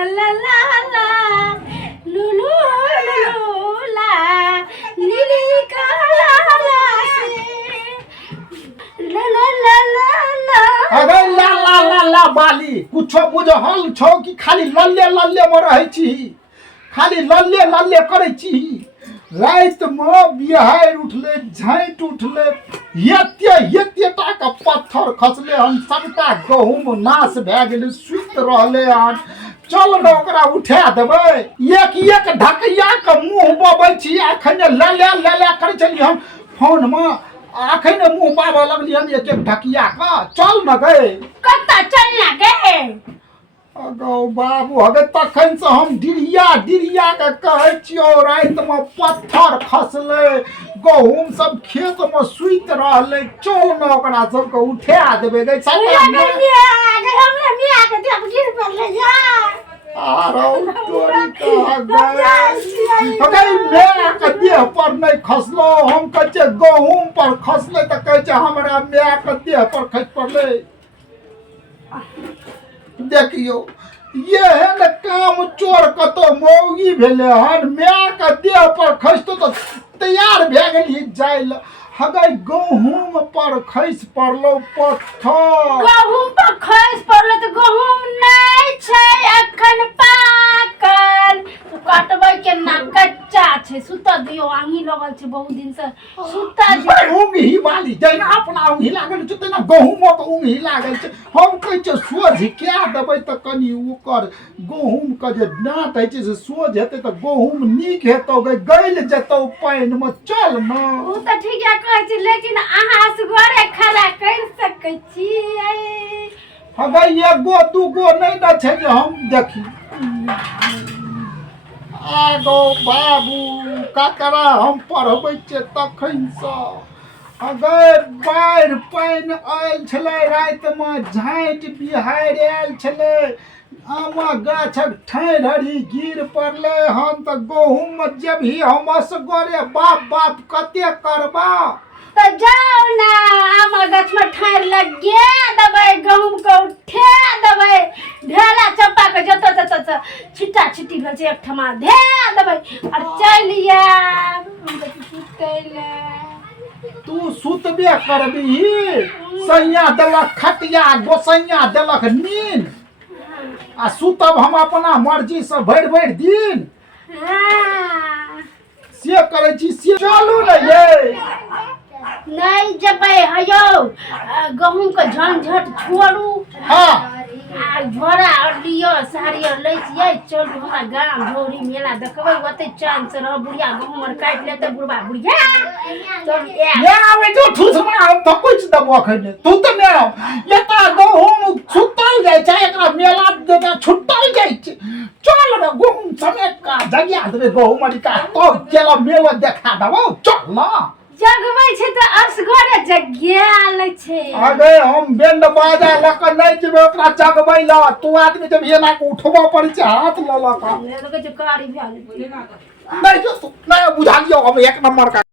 ला ला ला ला लुलु लुलुला नीली काला से ला ला ला ला ला। अरे ला ला ला ला बाली कुछो बुझल छौ कि खाली लल्ले लल्ले में रहै छी, खाली लल्ले लल्ले करै छी। रात में बिहार उठले झाँट उठले एते टा के पत्थर खसले हन, सबटा गहूम नाश भए गेलै, सुइत रहले हन। चल न ओकरा उठा देबै। एक ढकैया के मुंह बबै छी, अखन लले लले करै छली हम फोन में, अखन मुंह बाबा लगली हन एक ढकिया का। चल न गए। कत्ता चलना गे? अगो बाबू हगे तखन से हम डिरिया के कहै छियो, रात में पत्थर खसले, गहूम सब खेत में सुइत रहले। चल न ओकरा सबके उठा देबै गै। सब हमरा मिया के देख गिर पड़ले जा। आरो तोरी का गै मैं के देह पर नहीं खसलो, हम कहै छै गहूम पर खसले त कहै छै हमरा मैं के देह पर खस पड़ले। देखियो ये है न काम चोर कतो मौगी भेले हन, मैं के देह पर खसतो तो तैयार भए गेली जाय ल। हगै गहूम पर खस पड़लो पत्थर। गहूम पर खस पड़लो त गहूम नहीं छै अखन पाकल, तो काटबै के ना कच्चा छै। सुता दियो, आंगी लगल छै बहुत दिन से, सुता दियो। ऊँघी वाली जेना अपना ऊँघी लागल छै तेना गहूमो के ऊँघी लागल छै। हम कहै छै सोझ क्या देबै त कनी ओकर गहूम के जे डाँट होइ छै से सोझ हेतै त गहूम नीक हेतौ, गैल जेतौ पानि में। चल न। ओ त ठीक है कहै छी, लेकिन अहाँ असगरे खड़ा कर सकै छी। हगै एगो दूगो नहीं न छै जे हम देखी। आगो बाबू ककरा हम पढ़बै छियै तखन से। अगर बाढ़ि पानि आयल छलै रात में, झाँटि बिहारि आयल छलै, आमा गाछक ठाढ़ि हरी गिर पड़ले हन त गहूम में जेबही हम असगरे बाप बाप कते करबा। तो जाओ ना आमा गाछ में ठाढ़ लगे देबै, गहूम के उठा देबै, ढेला चप्पा के जत तत छिट्टा छिट्टी भेल छै एकठमा धे देबै और चलिया सुतैले। तू सुतबे करबी, सैया देलक खटिया, गोसैया देलक नींद, आ सुतब हम अपना मर्जी से भरि भरि दिन। से करै छी से। चलू ने ये। नहीं जबै हयो, गहूम के झंझट छोड़ू। हाँ आ झोरा और लियो, साड़ी और लै छियै, चलू हमरा गाम झोरी मेला देखबै, ओते चांद से रह। बुढ़िया गहूम और काटि लेते, बुढ़वा बुढ़िया चल ये आबै जो ठुसमा हम त कुछ दबो खने। तू त ने एता गहूम सुतल जाय छै, एकरा मेला देता छुटल जाय छै। चल रे गहूम समेत का जगिया देबे गहूम अरिका तो केला मेला देखा देबो। चल ना। जगबै छै त असगरे जग्या लै छै। अरे हम बेंड बाजा ल क नहीं जेबे ओकरा जगबै ल। तू आदमी जब एना के उठबो पड़ै छै हाथ ल ल का। कारी भए गेलै नहीं जो नहीं बुझा लियो हम एक नंबर का।